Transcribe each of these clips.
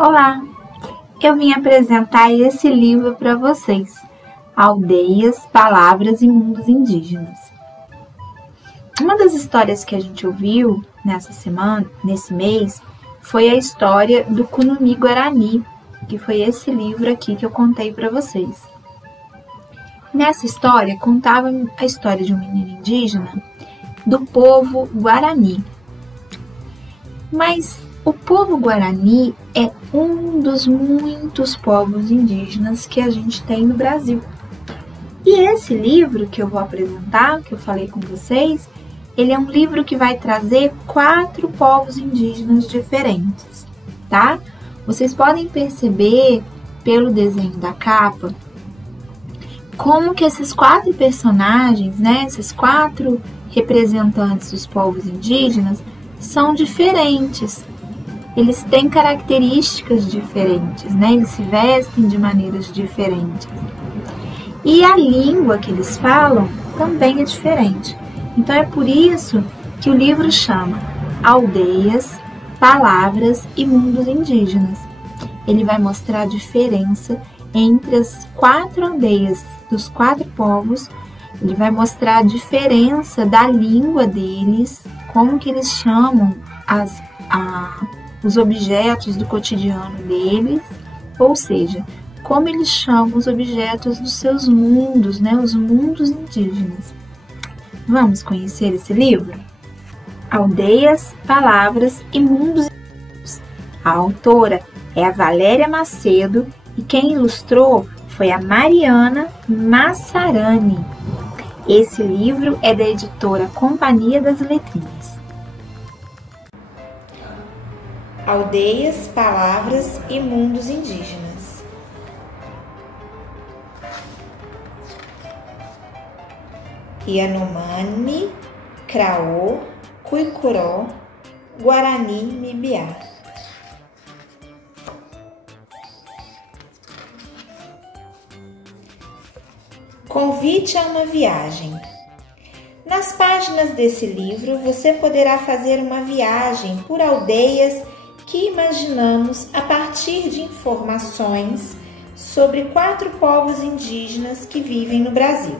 Olá, eu vim apresentar esse livro para vocês, Aldeias, Palavras e Mundos Indígenas. Uma das histórias que a gente ouviu nesse mês, foi a história do Kunumi Guarani, que foi esse livro aqui que eu contei para vocês. Nessa história, contava a história de um menino indígena do povo Guarani. Mas o povo Guarani é um dos muitos povos indígenas que a gente tem no Brasil. E esse livro que eu vou apresentar, que eu falei com vocês, ele é um livro que vai trazer 4 povos indígenas diferentes, tá? Vocês podem perceber pelo desenho da capa como que esses 4 personagens, esses 4 representantes dos povos indígenas são diferentes. Eles têm características diferentes, Eles se vestem de maneiras diferentes. E a língua que eles falam também é diferente. Então é por isso que o livro chama Aldeias, Palavras e Mundos Indígenas. Ele vai mostrar a diferença entre as 4 aldeias dos 4 povos. Ele vai mostrar a diferença da língua deles, como que eles chamam os objetos do cotidiano deles, ou seja, como eles chamam os objetos dos seus mundos, os mundos indígenas. Vamos conhecer esse livro? Aldeias, Palavras e Mundos Indígenas. A autora é a Valéria Macedo e quem ilustrou foi a Mariana Massarani. Esse livro é da editora Companhia das Letrinhas. Aldeias, Palavras e Mundos Indígenas. Yanomami, Craô, Cuicuró, Guarani, Mibiá. Convite a uma viagem. Nas páginas desse livro, você poderá fazer uma viagem por aldeias que imaginamos a partir de informações sobre 4 povos indígenas que vivem no Brasil: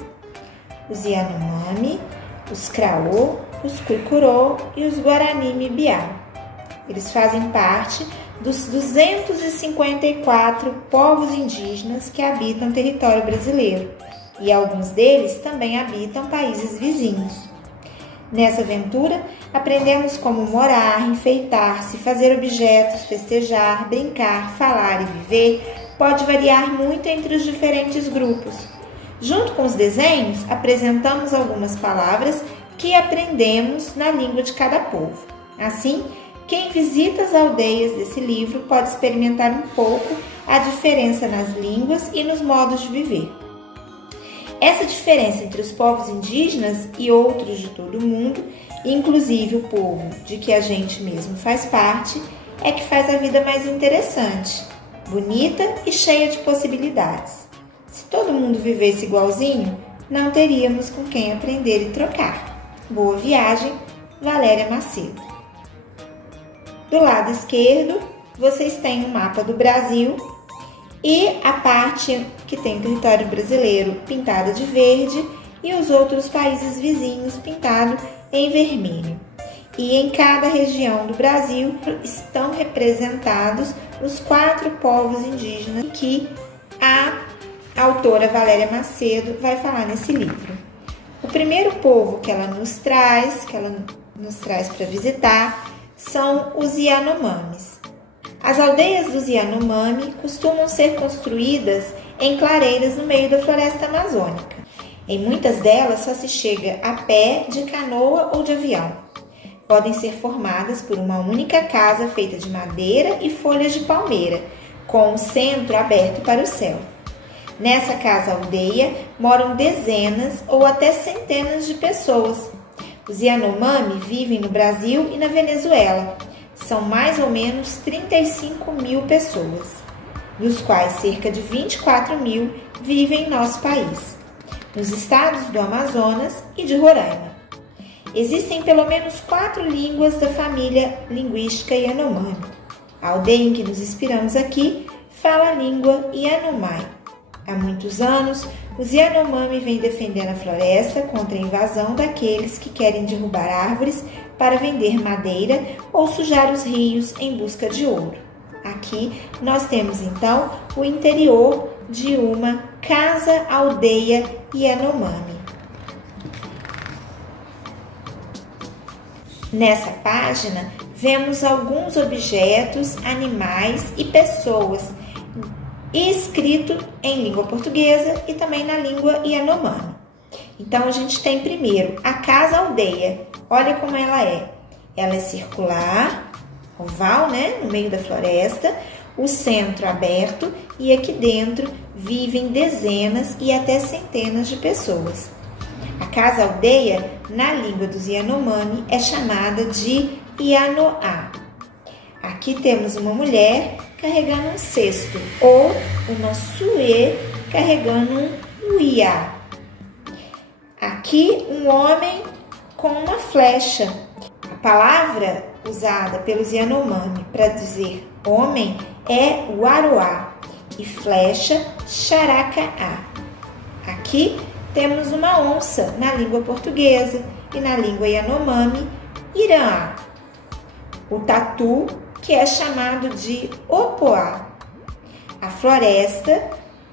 os Yanomami, os Craô, os Cuicuró e os Guarani Mibiá. Eles fazem parte dos 254 povos indígenas que habitam o território brasileiro, e alguns deles também habitam países vizinhos. Nessa aventura, aprendemos como morar, enfeitar-se, fazer objetos, festejar, brincar, falar e viver pode variar muito entre os diferentes grupos. Junto com os desenhos, apresentamos algumas palavras que aprendemos na língua de cada povo. Assim, quem visita as aldeias desse livro pode experimentar um pouco a diferença nas línguas e nos modos de viver. Essa diferença entre os povos indígenas e outros de todo o mundo, inclusive o povo de que a gente mesmo faz parte, é que faz a vida mais interessante, bonita e cheia de possibilidades. Se todo mundo vivesse igualzinho, não teríamos com quem aprender e trocar. Boa viagem, Valéria Macedo. Do lado esquerdo, vocês têm um mapa do Brasil e a parte que tem o território brasileiro pintado de verde e os outros países vizinhos pintado em vermelho. E em cada região do Brasil estão representados os 4 povos indígenas que a autora Valéria Macedo vai falar nesse livro. O primeiro povo que ela nos traz para visitar, são os Yanomamis. As aldeias dos Yanomami costumam ser construídas em clareiras no meio da floresta amazônica. Em muitas delas só se chega a pé, de canoa ou de avião. Podem ser formadas por uma única casa feita de madeira e folhas de palmeira, com o centro aberto para o céu. Nessa casa-aldeia moram dezenas ou até centenas de pessoas. Os Yanomami vivem no Brasil e na Venezuela. São mais ou menos 35 mil pessoas, dos quais cerca de 24 mil vivem em nosso país, nos estados do Amazonas e de Roraima. Existem pelo menos 4 línguas da família linguística Yanomami. A aldeia em que nos inspiramos aqui fala a língua Yanomami. Há muitos anos, os Yanomami vêm defendendo a floresta contra a invasão daqueles que querem derrubar árvores para vender madeira ou sujar os rios em busca de ouro. Aqui nós temos então o interior de uma casa-aldeia Yanomami. Nessa página, vemos alguns objetos, animais e pessoas escrito em língua portuguesa e também na língua Yanomami. Então, a gente tem primeiro a casa-aldeia. Olha como ela é. Ela é circular, oval, né, no meio da floresta, o centro aberto e aqui dentro vivem dezenas e até centenas de pessoas. A casa-aldeia, na língua dos Yanomami, é chamada de Yanoa. Aqui temos uma mulher carregando um cesto, ou uma suê carregando um uiá. Aqui, um homem com uma flecha. A palavra usada pelos Yanomami para dizer homem é waroá e flecha xaracaá. Aqui temos uma onça na língua portuguesa e na língua Yanomami, iraá. O tatu, que é chamado de opoá. A floresta,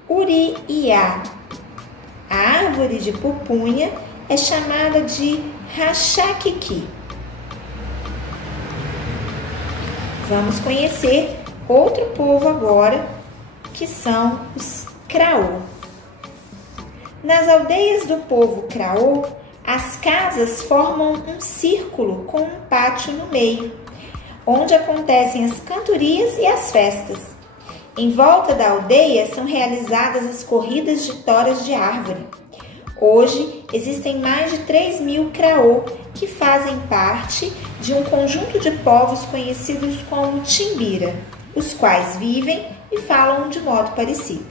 uriiá. A árvore de pupunha é chamada de rachaquiqui. Vamos conhecer outro povo agora, que são os Craô. Nas aldeias do povo Craô, as casas formam um círculo com um pátio no meio, onde acontecem as cantorias e as festas. Em volta da aldeia são realizadas as corridas de toras de árvore. Hoje, existem mais de 3.000 Craô que fazem parte de um conjunto de povos conhecidos como Timbira, os quais vivem e falam de modo parecido.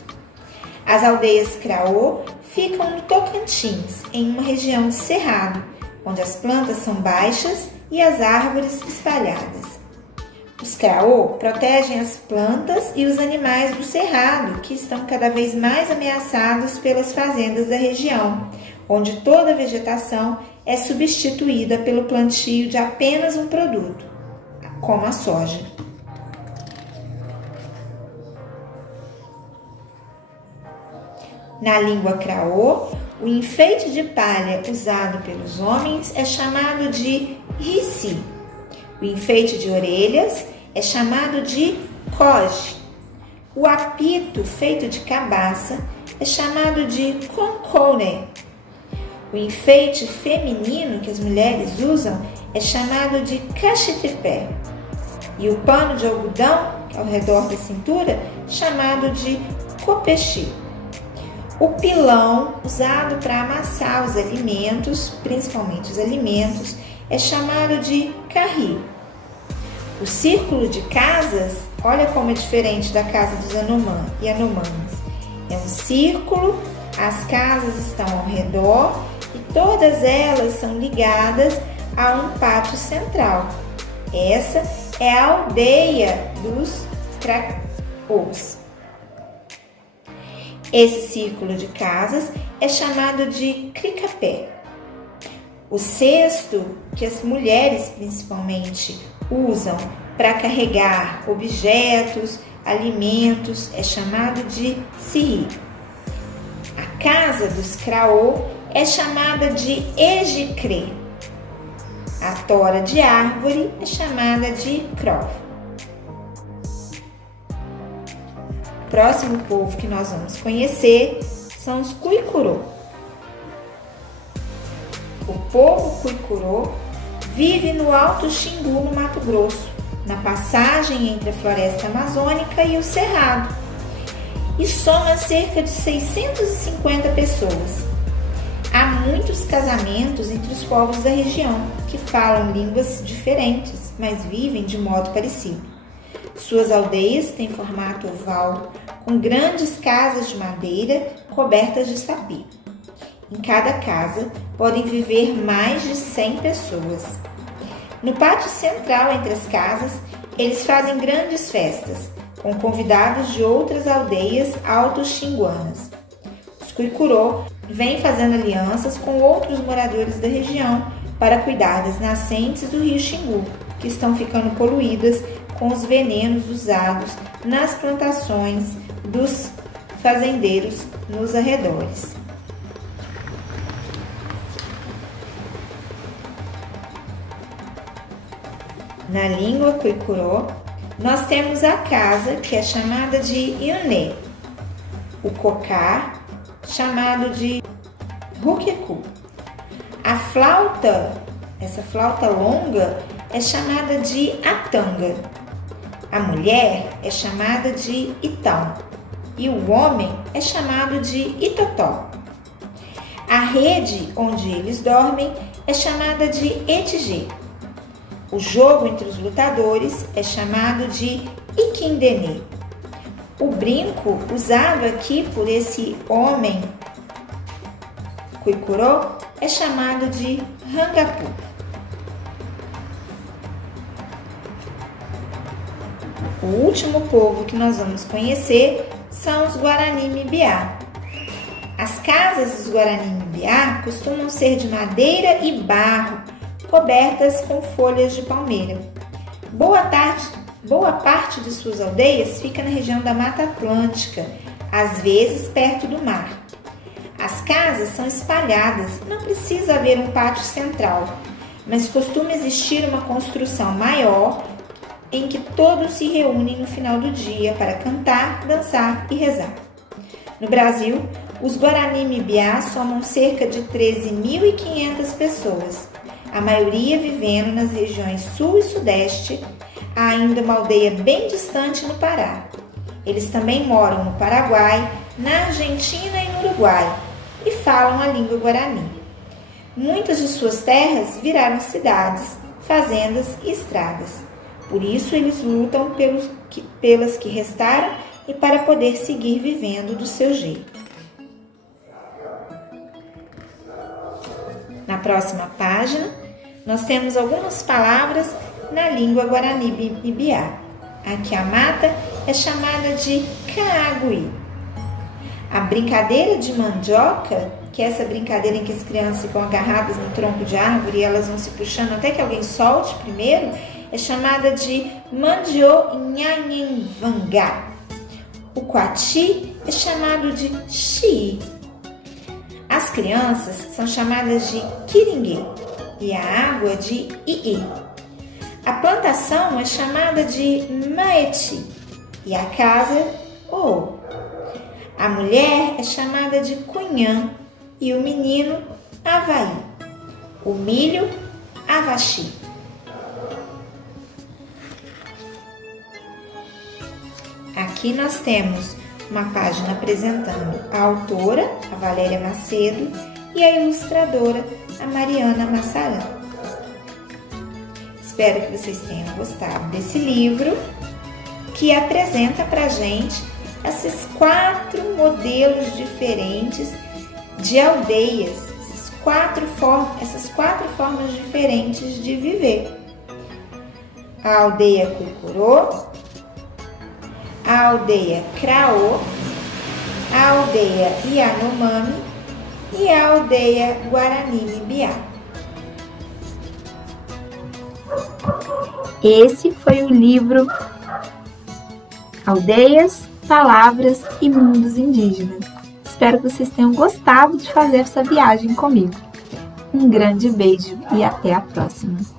As aldeias Craô ficam no Tocantins, em uma região de cerrado, onde as plantas são baixas e as árvores espalhadas. Os Craô protegem as plantas e os animais do cerrado, que estão cada vez mais ameaçados pelas fazendas da região, onde toda a vegetação é substituída pelo plantio de apenas um produto, como a soja. Na língua Craô, o enfeite de palha usado pelos homens é chamado de rissi. O enfeite de orelhas é chamado de koje. O apito feito de cabaça é chamado de concone. O enfeite feminino que as mulheres usam é chamado de cachitipé. E o pano de algodão, que é ao redor da cintura, chamado de copexi. O pilão, usado para amassar os alimentos, principalmente os alimentos, é chamado de carri. O círculo de casas, olha como é diferente da casa dos Yanomamis. É um círculo, as casas estão ao redor e todas elas são ligadas a um pátio central. Essa é a aldeia dos Craôs. Esse círculo de casas é chamado de cricapé. O cesto, que as mulheres principalmente usam para carregar objetos, alimentos, é chamado de siri. A casa dos Craô é chamada de ejicrê. A tora de árvore é chamada de crov. O próximo povo que nós vamos conhecer são os Cuicurô. O povo Cuicurô vive no Alto Xingu, no Mato Grosso, na passagem entre a floresta amazônica e o cerrado, e soma cerca de 650 pessoas. Há muitos casamentos entre os povos da região, que falam línguas diferentes, mas vivem de modo parecido. Suas aldeias têm formato oval, com grandes casas de madeira cobertas de sapê. Em cada casa podem viver mais de 100 pessoas. No pátio central entre as casas Eles fazem grandes festas, com convidados de outras aldeias auto-xinguanas. Os Cuicurô vêm fazendo alianças com outros moradores da região para cuidar das nascentes do rio Xingu, que estão ficando poluídas com os venenos usados nas plantações dos fazendeiros nos arredores. Na língua Cuicurô, nós temos a casa, que é chamada de Ioné, o cocá, chamado de Ruquecu. A flauta, essa flauta longa, é chamada de atanga. A mulher é chamada de itão e o homem é chamado de itotó. A rede onde eles dormem é chamada de etigê. O jogo entre os lutadores é chamado de iquindenê. O brinco usado aqui por esse homem Cuicurô é chamado de rangapu. O último povo que nós vamos conhecer são os Guarani-Mibiá. As casas dos Guarani-Mibiá costumam ser de madeira e barro, cobertas com folhas de palmeira. Boa parte de suas aldeias fica na região da Mata Atlântica, às vezes perto do mar. As casas são espalhadas, não precisa haver um pátio central, mas costuma existir uma construção maior em que todos se reúnem no final do dia para cantar, dançar e rezar. No Brasil, os Guarani-Mibiá somam cerca de 13.500 pessoas, a maioria vivendo nas regiões sul e sudeste. Há ainda uma aldeia bem distante no Pará. Eles também moram no Paraguai, na Argentina e no Uruguai e falam a língua Guarani. Muitas de suas terras viraram cidades, fazendas e estradas. Por isso, eles lutam pelas que restaram e para poder seguir vivendo do seu jeito. Na próxima página, nós temos algumas palavras na língua Guarani-Mibiá. Aqui a mata é chamada de caagui. A brincadeira de mandioca, que é essa brincadeira em que as crianças ficam agarradas no tronco de árvore e elas vão se puxando até que alguém solte primeiro, é chamada de mandio-nhanhenvangá. O coati é chamado de xii. As crianças são chamadas de quiringuê e a água de iê. A plantação é chamada de maeti e a casa, o. A mulher é chamada de cunhã e o menino, avaí. O milho, avaxi. Aqui nós temos uma página apresentando a autora, a Valéria Macedo, e a ilustradora, a Mariana Massaran. Espero que vocês tenham gostado desse livro, que apresenta pra gente esses 4 modelos diferentes de aldeias, essas quatro formas diferentes de viver. A aldeia Cuicurô, a aldeia Craô, a aldeia Yanomami e a aldeia Guarani-Mibiá. Esse foi o livro Aldeias, Palavras e Mundos Indígenas. Espero que vocês tenham gostado de fazer essa viagem comigo. Um grande beijo e até a próxima!